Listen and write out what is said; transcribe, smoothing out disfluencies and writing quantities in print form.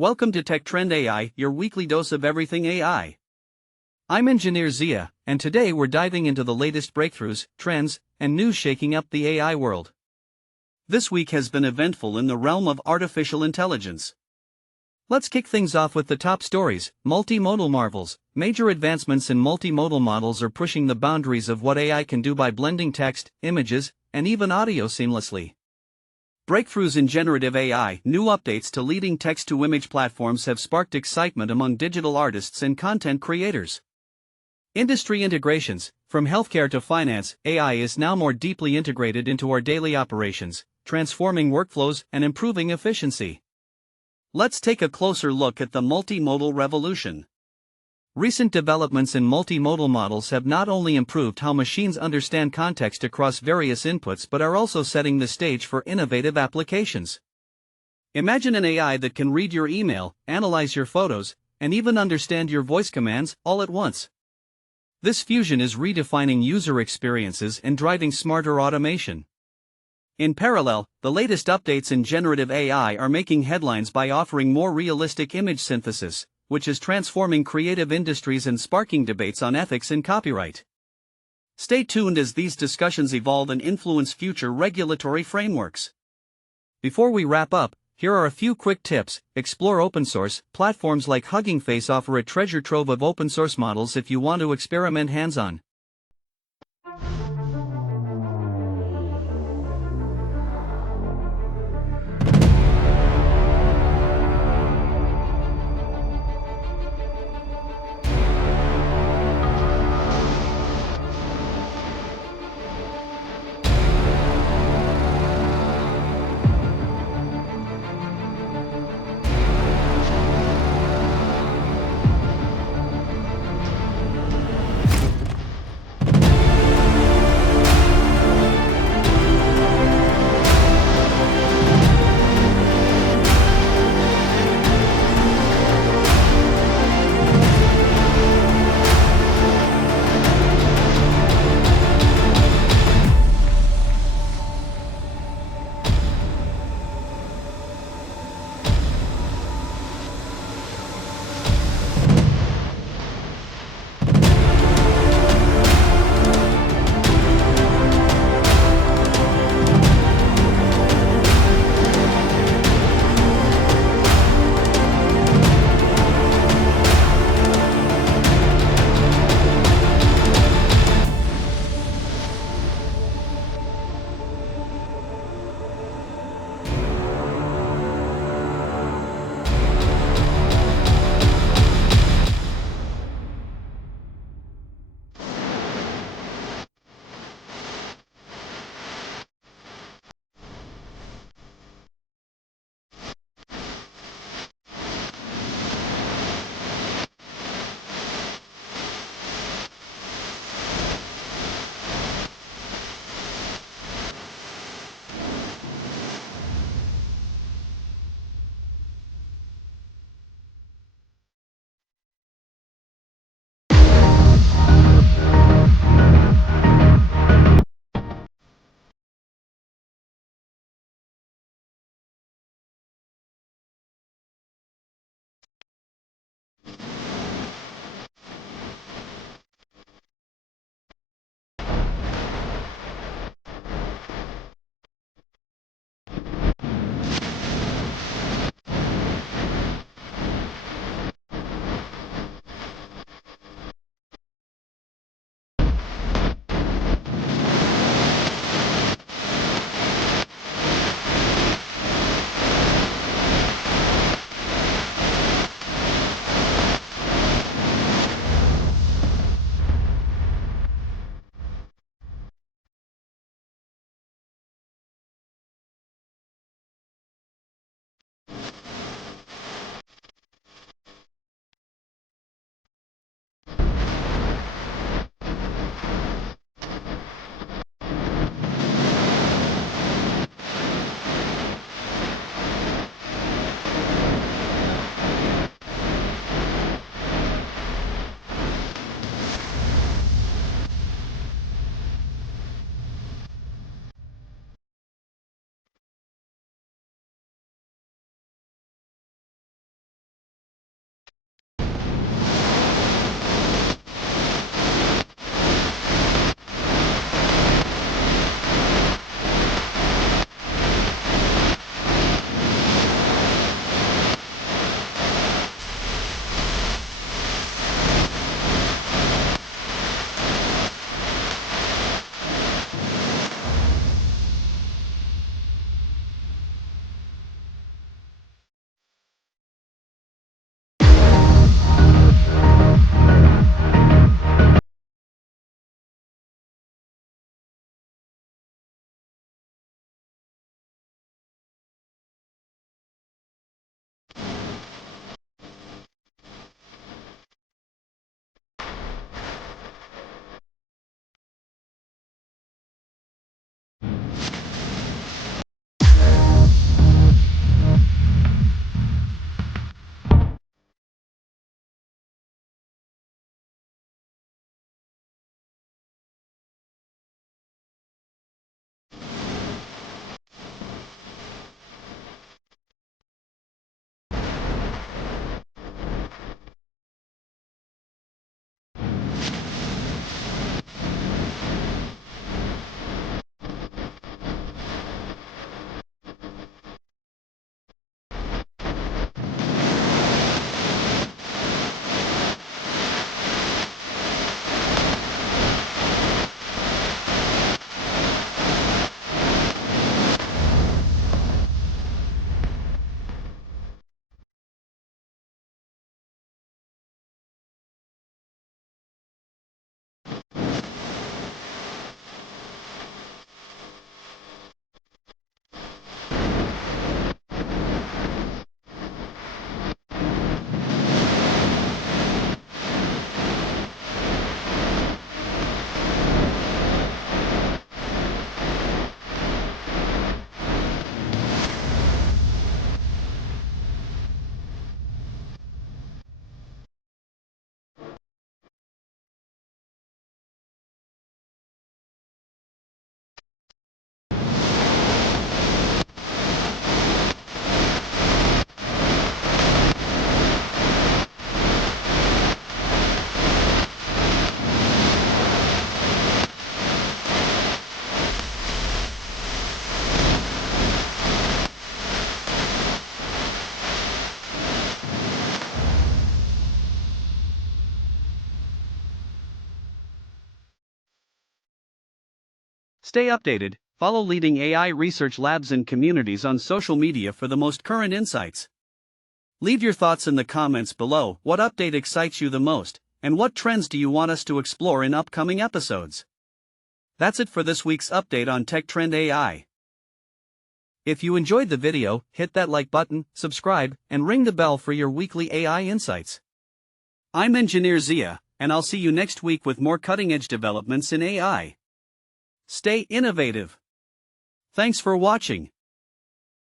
Welcome to Tech Trend AI, your weekly dose of everything AI. I'm Engineer Zia, and today we're diving into the latest breakthroughs, trends, and news shaking up the AI world. This week has been eventful in the realm of artificial intelligence. Let's kick things off with the top stories. Multimodal Marvels. Major advancements in multimodal models are pushing the boundaries of what AI can do by blending text, images, and even audio seamlessly. Breakthroughs in generative AI, new updates to leading text-to-image platforms have sparked excitement among digital artists and content creators. Industry integrations. From healthcare to finance, AI is now more deeply integrated into our daily operations, transforming workflows and improving efficiency. Let's take a closer look at the multimodal revolution. Recent developments in multimodal models have not only improved how machines understand context across various inputs but are also setting the stage for innovative applications. Imagine an AI that can read your email, analyze your photos, and even understand your voice commands all at once. This fusion is redefining user experiences and driving smarter automation. In parallel, the latest updates in generative AI are making headlines by offering more realistic image synthesis, which is transforming creative industries and sparking debates on ethics and copyright. Stay tuned as these discussions evolve and influence future regulatory frameworks. Before we wrap up, here are a few quick tips. Explore open source. Platforms like Hugging Face offer a treasure trove of open source models if you want to experiment hands-on. Stay updated, follow leading AI research labs and communities on social media for the most current insights. Leave your thoughts in the comments below. What update excites you the most, and what trends do you want us to explore in upcoming episodes? That's it for this week's update on Tech Trend AI. If you enjoyed the video, hit that like button, subscribe, and ring the bell for your weekly AI insights. I'm Engineer Zia, and I'll see you next week with more cutting-edge developments in AI. Stay innovative. Thanks for watching.